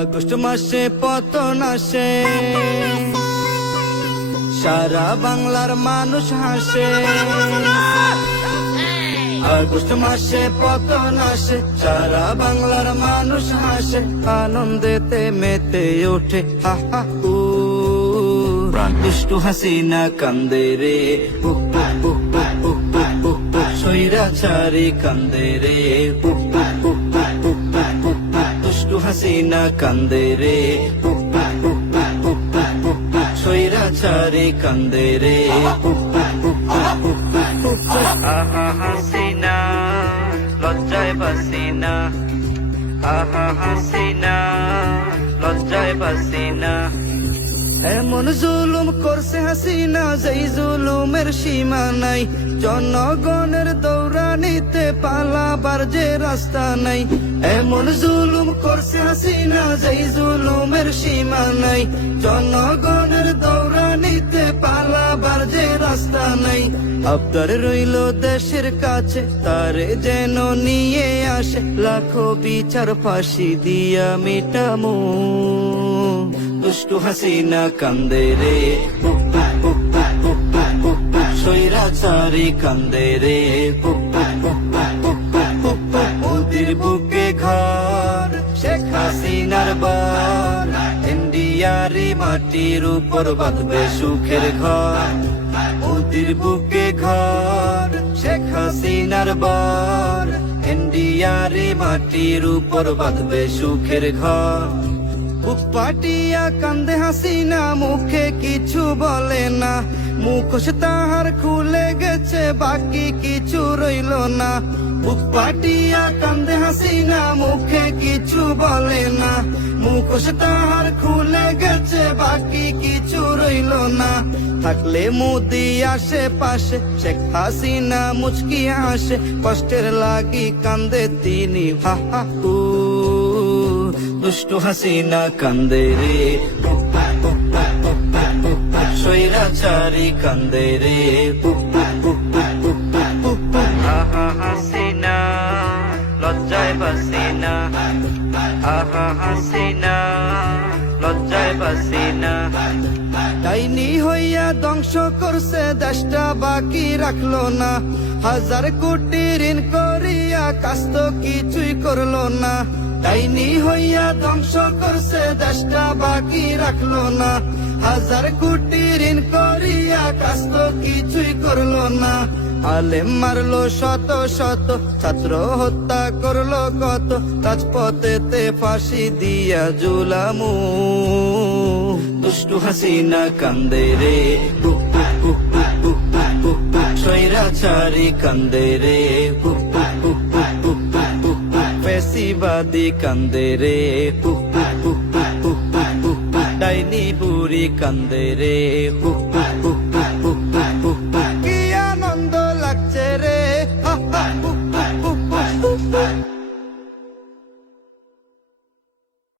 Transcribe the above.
August মাসে পতন আসে, সারা বাংলার মানুষ হাসে। আগস্ট মাসে পতন আসে, সারা বাংলার মানুষ হাসে, আনন্দেতে মেতে ওঠে হা হা হু। দুষ্টু হাসিনা কান্দে রে উহ উহ উহ উহ উহ উহ উহ উহ, স্বৈরাচারী কান্দে রে উহ উহ উহ উহ উহ উহ উহ, দুষ্টু হাসিনা কান্দে রে উহ উহ উহ উহ উহ উহ উহ, স্বৈরাচারী কান্দে রে উহ উহ উহ উহ উহ উহ উহ। আহা হাসিনা লজ্জায় বাসিনা, আহা হাসিনা লজ্জায় বাসিনা। এমন জুলুম করছে হাসিনা, যেই জুলুমের সীমা নাই। জনগণের দৌড়ানিতে পালাবার যে রাস্তা নাই। এমন জুলুম করছে হাসিনা, যেই জুলুমের সীমা নাই। জনগণের দৌড়ানিতে পালাবার যে রাস্তা নাই। আবদার রইল দেশের কাছে, তারে যেন নিয়ে আসে, লাখো বিচার ফাঁসি দিয়া মিটামো। দুষ্টু হাসিনা কান্দে রে উহ উহ উহ উহ উহ উহ উহ, স্বৈরাচারী কান্দে রে উহ উহ উহ উহ উহ উহ উহ। মোদির বুকে ঘর, শেখ হাসিনার বার, ইন্ডিয়ারি মাটির উপর বাঁধবে সুখের ঘর। মোদির বুকে ঘর, শেখ হাসিনার বার, ইন্ডিয়ারি মাটির উপর বাঁধবে সুখের ঘর। বুক পাটিয়া কান্দে হাসিনা, মুখে কিছু বলে না। মুখোশ তাহার খুলে গেছে, বাকি কিছু রইল না। বুক পাটিয়া কান্দে হাসিনা, মুখে কিছু বলে না। মুখোশ তাহার খুলে গেছে, বাকি কিছু রইল না। থাকলে মোদি আশেপাশে, শেখ হাসিনা মুচকি হাসে, কষ্টের লাগি কান্দে তিনি হা হা হু। দুষ্টু হাসিনা কান্দে রে উহ উহ উহ উহ উহ উহ, স্বৈরাচারী কান্দে রে উহ উহ উহ উহ উহ উহ উহ। আহা হাসিনা লজ্জায় বাসিনা, আহা হাসিনা লজ্জায় বাসিনা। ডাইনি হইয়া ধ্বংস করছে দেশটা, বাকি রাখলো না। হাজার কোটি ঋণ করিয়া কাজ তো কিছুই করলো না। ডাইনি হইয়া ধ্বংস করছে দেশটা, বাকি রাখলো না। হাজার কোটি ঋণ করিয়া কাজ তো কিছুই করলো না। আলেম মারলো শত শত, ছাত্র হত্যা করলো কত, রাজপথেতে ফাঁসি দিয়া জুলামু। দুষ্টু হাসিনা কান্দে রে উহ উহ উহ উহ উহ উহ উহ, স্বৈরাচারী কান্দে রে উহ উহ উহ উহ উহ উহ উহ, ফ্যাসিবাদী কান্দে রে উহ উহ উহ উহ উহ উহ উহ, ডাইনি বুড়ি কান্দে রে উহ উহ উহ উহ উহ।